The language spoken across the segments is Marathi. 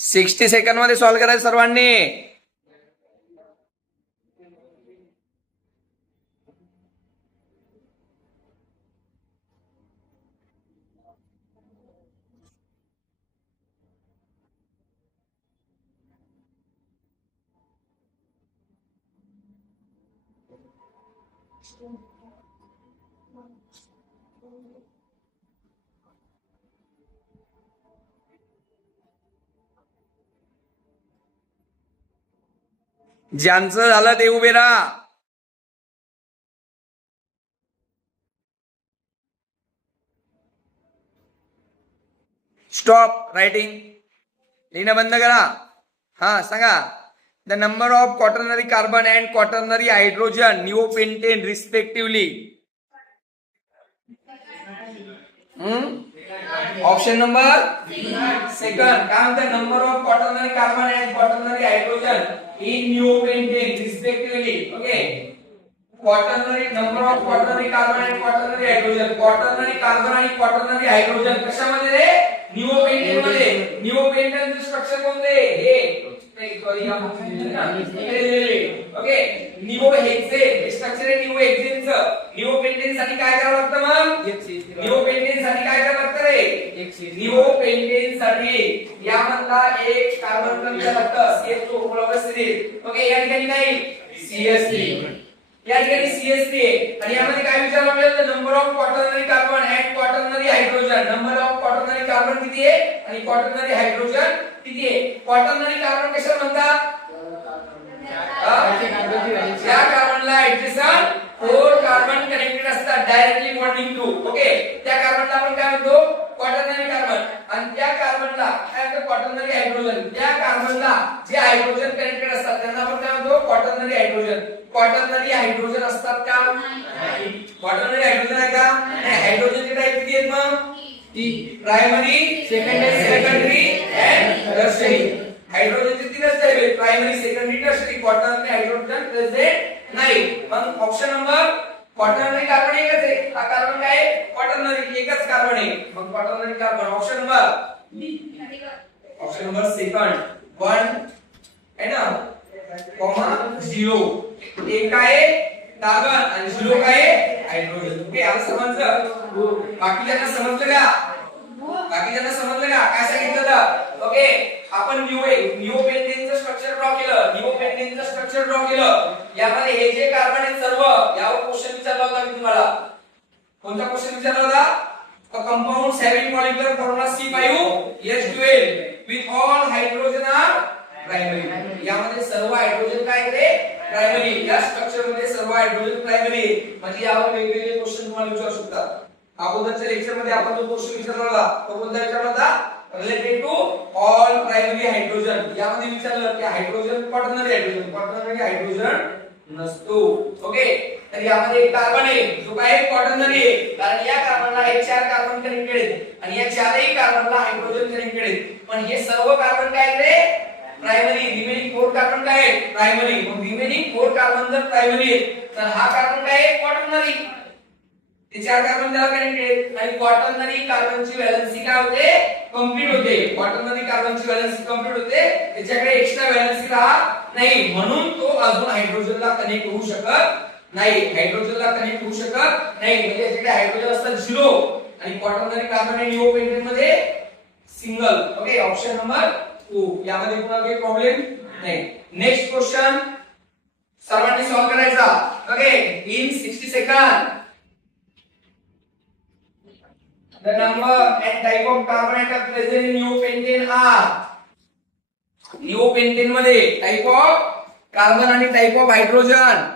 60 सेकंड मध्ये सॉल्व्ह करायचं सर्वांनी. ज्यांचं झालं ते उभे राहा. Stop writing. लिहिणं बंद करा. हा सांगा. The number of quaternary carbon and quaternary hydrogen neopentane respectively. Option number second. काय म्हणतात? Number of quaternary carbon and quaternary hydrogen in neopentane respectively. Okay. Quaternary number of quaternary carbon and quaternary hydrogen. Quaternary carbon आणि क्वाटर्नरी हायड्रोजन कशामध्ये रे? निओपेंटेन मध्ये. निओपेंटेनचं स्ट्रक्चर कोणते? हे ओके. निओहेक्सेन स्ट्रक्चर आहे निओहेक्सेनचं. निओपेंटेन साठी काय करावं लागतं मग? निओपेंटेन साठी काय करावं लागतं रे? निओपेंटेन साठी यामधला एक कार्बन कमी करावं लागतं. CH2 chlorosis. ओके. या ठिकाणी काय? CH3. या ठिकाणी CH3 आहे. आणि यामध्ये काय विचारलं आपल्याला? Number of quaternary carbon and quaternary hydrogen. Number of quaternary carbon किती आहे आणि क्वाटर्नरी हायड्रोजन किती आहे? क्वाटर्नरी कार्बन कशाला म्हणतात? त्या कार्बनला ऍडजसंट 4 कार्बन कनेक्टेड असतात डायरेक्टली बॉन्डिंग टू. ओके. त्या कार्बनला आपण काय म्हणतो? Quaternary carbon. आणि त्या कार्बनला काय म्हणतो? Quaternary hydrogen. त्या कार्बनला जे हायड्रोजन कनेक्टेड असतात त्यांना आपण काय म्हणतो? Quaternary hydrogen. क्वाटर्नरी हायड्रोजन असतात का? नाही. क्वाटर्नरी हायड्रोजन आहे का? नाही. हायड्रोजनचे टाइप किती आहेत मग? Primary, secondary and tertiary. हायड्रोजनचे 3च टाइप आहेत. Primary, secondary, tertiary. Quaternary hydrogen present नाही. मग ऑप्शन नंबर क्वाटर्नरी कार्बन एकच आहे. हा कार्बन काय आहे? क्वाटर्नरी एकच कार्बन आहे. मग quaternary carbon option number second 1 है ना, 0. एक काय आहे? कार्बन आणि 0 काय आहे? हायड्रोजन. ओके. आलं समजलं? बाकीच्यांना समजलं का? बाकीच्यांना समजलं का काय सांगितलं? ओके. आपण निओपेंटेनचं स्ट्रक्चर ड्रॉ केलं. निओपेंटेनचं स्ट्रक्चर ड्रॉ केलं. यामध्ये हे जे कार्बन आहेत सर्व यावर क्वेश्चन विचारला होता मी तुम्हाला. कोणता क्वेश्चन विचारला होता? A compound 7 molecular formula C5H12 with all hydrogen are primary. यामध्ये सर्व हायड्रोजन काय आहे? प्रायमरी. या स्ट्रक्चर मध्ये सर्व हायड्रोजन प्रायमरी. म्हणजे यावर वेगवेगळे क्वेश्चन तुम्हाला विचारू शकतात. अगोदरच्या लेक्चर मध्ये आपण जो क्वेश्चन विचारला होता तो कोणता विचारला होता? Related to all primary hydrogen. यामध्ये विचारलं की hydrogen quaternary hydrogen. Quaternary hydrogen नसतो. ओके. तर यामध्ये एक कार्बन आहे जो काय क्वाटर्नरी आहे. कारण या कार्बनला हे 4 कार्बन कनेक्टेड आहेत आणि या 4ही कार्बनला हायड्रोजन कनेक्टेड आहेत. पण हे सर्व कार्बन काय आहेत? प्रायमरी. रिमेनिंग 4 कार्बन काय आहेत? प्रायमरी. मग रिमेनिंग 4 कार्बन जर प्रायमरी आहेत तर हा कार्बन काय आहे? क्वाटर्नरी. ते 4 कार्बन त्याला कनेक्टेड आणि क्वाटर्नरी कार्बनची व्हॅलेन्सी काय होते? कंप्लीट होते. क्वाटर्नरी कार्बनची व्हॅलेन्सी कंप्लीट होते. त्याच्याकडे एक्स्ट्रा व्हॅलेन्सी राहत नाही. म्हणून तो अजून हायड्रोजनला कनेक्ट होऊ शकत नाही. हायड्रोजनला कनेक्ट होऊ शकत नाही. म्हणजे याच्याकडे हायड्रोजन असतात 0 आणि क्वाटर्नरी कार्बन आणि निओपेंटेन मध्ये सिंगल. ओके. Option number 2. यामध्ये कोणाला काही प्रॉब्लेम नाही. नेक्स्ट क्वेश्चन सर्वांनी सॉल्व्ह करायचा. Okay. In 60 second. The number and type of carbon atom present in neopentane are. निओपेंटेन मध्ये टाइप ऑफ कार्बन आणि type of hydrogen.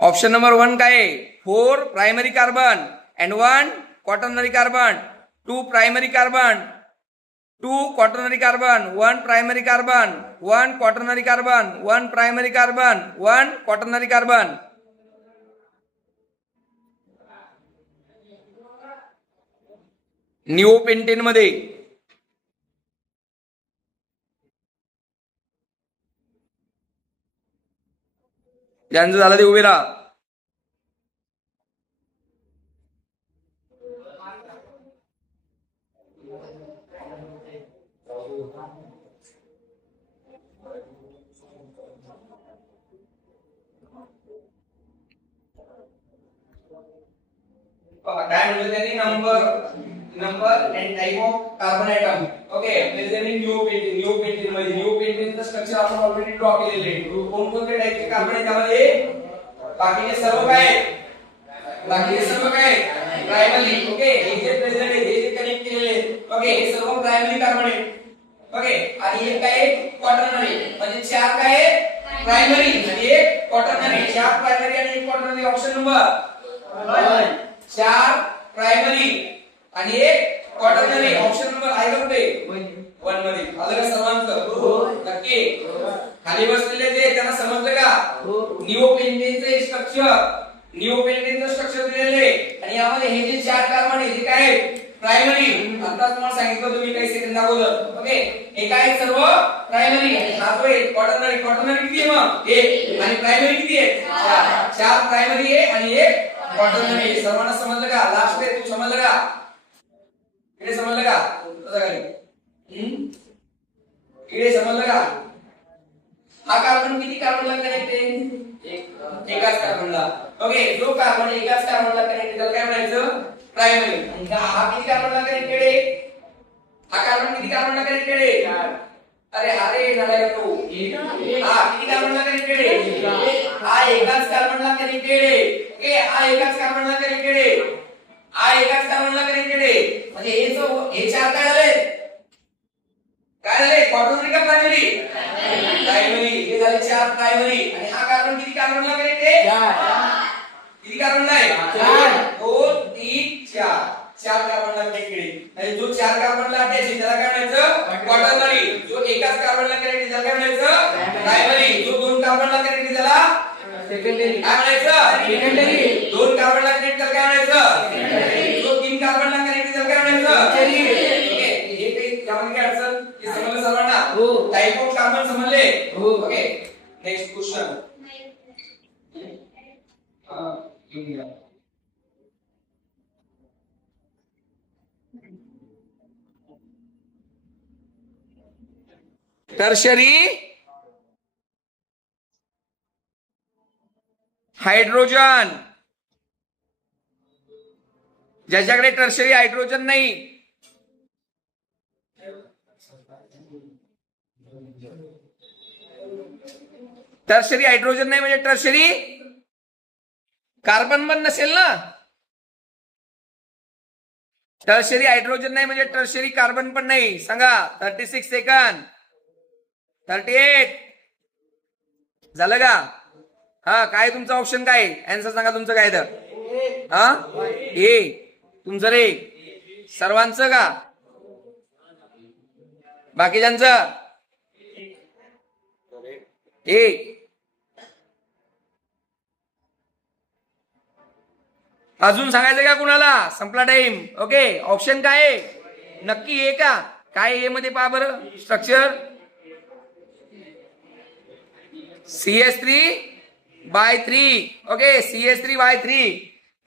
Option number 1 काय आहे? 4 primary carbon and 1 quaternary carbon, 2 primary carbon, 2 quaternary carbon, 1 primary carbon, 1 quaternary carbon, 1 primary carbon, 1 quaternary carbon. निओपेंटेन मध्ये ज्यांचं झालं ते उभे राहा. काय म्हणलं त्यांनी number and type of carbon item. Okay present in neopentane मध्ये निओपेंटेनचं स्ट्रक्चर आपण ऑलरेडी ड्रॉ केलेले आहे. कोणकोणते टाइपचे कार्बन आहे त्यामध्ये? बाकीचे सर्व काय प्रायमरी. ओके हे जे प्रेझेंट आहे हे जे कनेक्ट केलेले आहेत ओके हे सर्व प्रायमरी कार्बन आहे. ओके आणि एक काय क्वाटर्नरी म्हणजे चार काय प्रायमरी आणि एक क्वाटर्नरी. चार प्रायमरी आणि एक क्वाटर्नरी. ऑप्शन नंबर 4 प्रायमरी आणि एक क्वाटर्नरी. ऑप्शन नंबर आहे का कुठे? 1 मध्ये. आलं का सर्वांचं? नक्की. खाली बसलेले जे त्यांना समजलं का? निओपेंटेनचे स्ट्रक्चर दिलेले आणि यामध्ये हे जे 4 कार्बन आहे ते काय आहेत? प्रायमरी. आता तुम्हाला सांगितलं तुम्ही काही सेकंद अगोदर. ओके हे काय सर्व प्रायमरी आणि हा जो आहे क्वाटर्नरी. क्वाटर्नरी किती आहे मग? 1 आणि प्रायमरी किती आहे? 4. 4 प्रायमरी आहे आणि एक क्वाटर्नरी. सर्वांना समजलं का? लास्ट आहे तू समजलं का? इकडे समजलं का? इकडे समजलं का? हा कार्बन किती कार्बनला कनेक्ट आहे? एकाच कार्बनला. ओके जो कार्बन एकाच कार्बनला कनेक्ट आहे काय म्हणायचं? प्रायमरी. आणि हा किती कार्बनला कनेक्टेड आहे? हा कार्बन किती कार्बनला कनेक्टेड आहे? अरे नालायक तू. हा किती कार्बनला कनेक्टेड आहे? हा एकाच कार्बनला कनेक्टेड आहे. ओके हा एकाच कार्बनला कनेक्टेड आहे. हा एकाच कार्बनला कनेक्टेड आहे. म्हणजे हे 4 काय झाले? क्वाटर्नरी का प्रायमरी? प्रायमरी. हे झाले 4 प्रायमरी आणि हा कार्बन किती कार्बनला कनेक्टेड आहे? 4. किती कार्बनला आहे? 4. 2 3 4. 4 कार्बनला कनेक्टेड आहे. आणि जो 4 कार्बनला अटॅच आहे त्याला काय म्हणायचं? क्वाटर्नरी. जो एकाच कार्बनला कनेक्टेड आहे त्याला काय म्हणायचं? प्रायमरी. जो 2 कार्बनला कनेक्टेड आहे त्याला सेकंडरी. काय म्हणायचं? सेकंडरी. 2 कार्बनला कनेक्ट त्याला काय म्हणायचं? सेकंडरी. जो 3 कार्बनला कनेक्ट त्याला काय म्हणायचं? टर्शियरी. ओके हे काही यामध्ये काय अडचण? हे समजलं सर्वांना? हो. टाइप ऑफ कार्बन समजले? हो. Okay next question. Tertiary hydrogen. ज्याच्याकडे टर्शरी हायड्रोजन नाही टर्शरी हायड्रोजन नाही म्हणजे टर्शरी कार्बन पण नसेल ना. टर्शरी हायड्रोजन नाही म्हणजे टर्शरी कार्बन पण नाही. सांगा 36 सेकंद. 38 झालं का? हा काय तुमचं ऑप्शन काय? आन्सर सांगा तुमचं काय तर. हा ए तुमचं रे सर्वांचं का बाकीच्यांचं? ए अजून सांगायचं का कुणाला? संपला टाइम. ओके ऑप्शन काय आहे? नक्की ए का? काय ए मध्ये पहा बरं स्ट्रक्चर. CH3/3. ओके CH3/3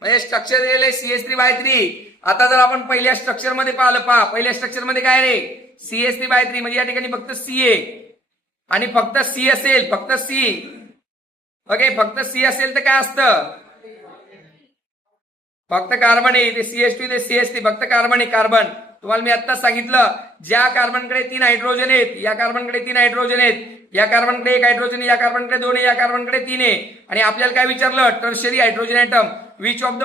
म्हणजे स्ट्रक्चर दिलेलं आहे CH3/3. आता जर आपण पहिल्या स्ट्रक्चर मध्ये पाहिलं पहा पहिल्या स्ट्रक्चर मध्ये काय रे? CH3/3 म्हणजे या ठिकाणी फक्त C आहे आणि फक्त C असेल. फक्त C. ओके फक्त C असेल तर काय असतं? फक्त कार्बन आहे. ते CH2 ते CH3 फक्त कार्बन आहे. कार्बन तुम्हाला मी आता सांगितलं ज्या कार्बनकडे 3 हायड्रोजन आहेत या कार्बनकडे 3 हायड्रोजन आहेत. या कार्बनकडे 1 हायड्रोजन या कार्बनकडे 2 आहे या कार्बनकडे 3 आहे. आणि आपल्याला काय विचारलं? Tertiary hydrogen atom which of the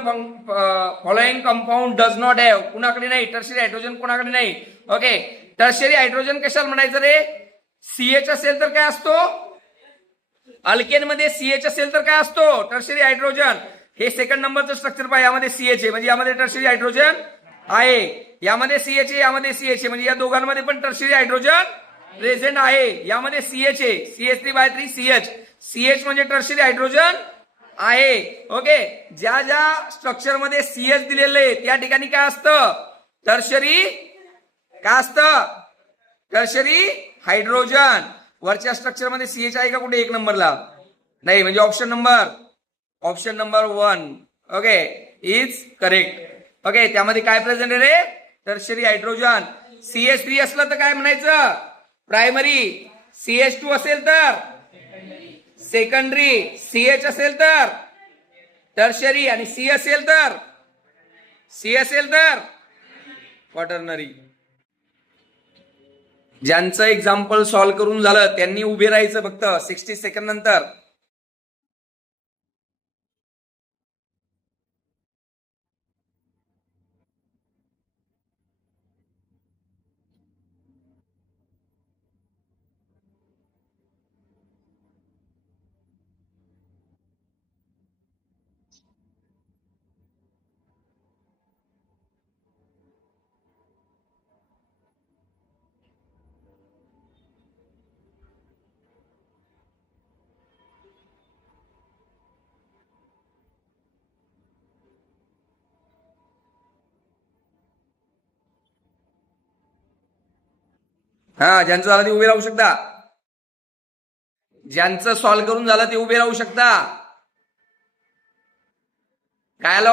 following compound does not have. कुणाकडे नाही टर्शियरी हायड्रोजन? कुणाकडे नाही. ओके टर्शियरी हायड्रोजन कशाला म्हणायचं रे? CH असेल तर काय असतो? अल्केन मध्ये CH असेल तर काय असतो? Tertiary hydrogen. हे सेकंड नंबरचं स्ट्रक्चर पहा, यामध्ये सीएच आहे म्हणजे यामध्ये टर्शियरी हायड्रोजन आहे, यामध्ये सीएच आहे, यामध्ये सीएच आहे म्हणजे या दोघांमध्ये पण टर्शियरी हायड्रोजन प्रेझेंट आहे. यामध्ये सीएच आहे, CH3/3 सीएच, सीएच म्हणजे टर्शियरी हायड्रोजन आहे. ओके, ज्या ज्या स्ट्रक्चर मध्ये सीएच दिलेलं आहे त्या ठिकाणी काय असतं, टर्शियरी काय असतं, टर्शियरी हायड्रोजन. वरच्या स्ट्रक्चर मध्ये सीएच आहे का कुठे एक नंबरला, नाही, म्हणजे option number 1 okay is correct. Okay, त्यामध्ये काय प्रेझेंट आहे रे, टर्शियरी हायड्रोजन. CH3 असलं तर काय म्हणायचं, प्रायमरी, CH2 असेल तर सेकंडरी, CH असेल तर टर्शियरी आणि C असेल तर क्वाटर्नरी. ज्यांचं एक्झाम्पल सॉल्व्ह करून झालं त्यांनी उभे राहायचं फक्त 60 सेकंड नंतर. हा, ज्यांचं झालं ते उभे राहू शकता, ज्यांचं सॉल्व्ह करून झालं ते उभे राहू शकता. काय आलं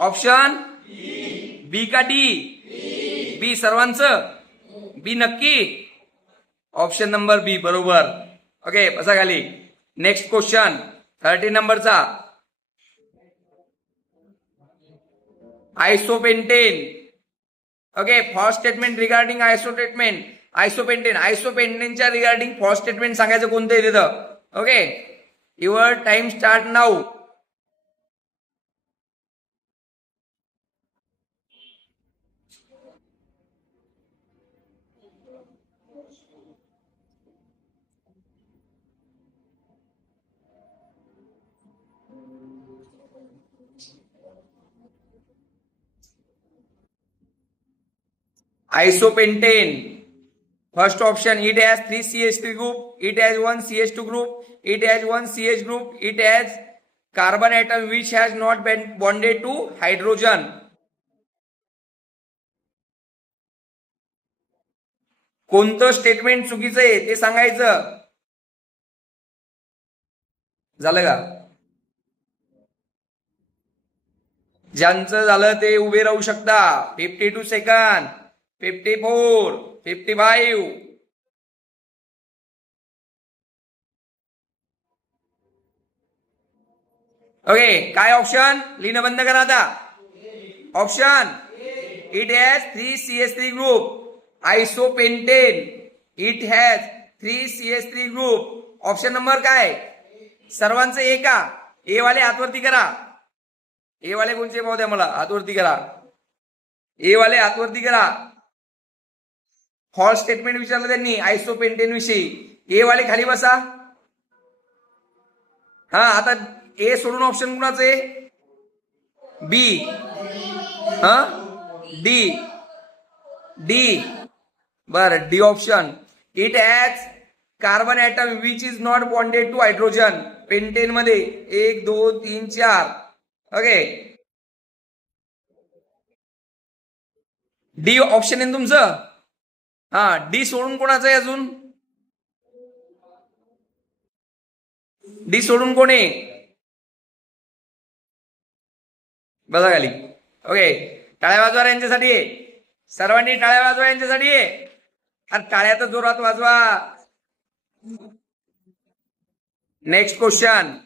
ऑप्शन बी का डी, बी सर्वांचं, बी नक्की, ऑप्शन नंबर बी बरोबर. ओके, बसा खाली. नेक्स्ट क्वेश्चन 13 नंबरचा, isopentane. Okay, first statement regarding आयसोपेंटेनच्या रिगार्डिंग फर्स्ट स्टेटमेंट सांगायचं कोणतं आहे तिथं. Okay, your time start now. Isopentane. First option, it has 3 CH3 group, it has 1 CH2 group, it has 1 CH group, it has carbon atom which has not been bonded to hydrogen. कोणतं स्टेटमेंट चुकीचं आहे ते सांगायचं. झालं का, ज्यांचं झालं ते उभे राहू शकता. 52 सेकंड, 54, 55. ओके, काय ऑप्शन लिहिणं बंद करा आता. Option, it has 3 CH3 group. Isopentane, it has 3 CH3 group. Option number काय, सर्वांचं ए का, ए वाले हातवरती करा. ए वाले कोणचे पाहू द्या मला, हातवरती करा. ए वाले हातवरती करा. फॉल्स स्टेटमेंट विचारलं त्यांनी आयसोपेंटेन विषयी. ए वाले खाली बसा. हा, आता ए सोडून ऑप्शन कुणाचं आहे, बी, हा, डी. बर, D option. It has carbon atom which is not bonded two hydrogen. Pentane मध्ये 1 2 3 4. ओके, डी ऑप्शन आहे तुमचं. हा, डी सोडून कोणाचं आहे अजून, डी सोडून कोण आहे, बघा खाली. ओके, टाळ्या वाजवा यांच्यासाठी, सर्वांनी टाळ्या वाजवा यांच्यासाठी. आणि टाळ्या तर जोरात वाजवा. Next question,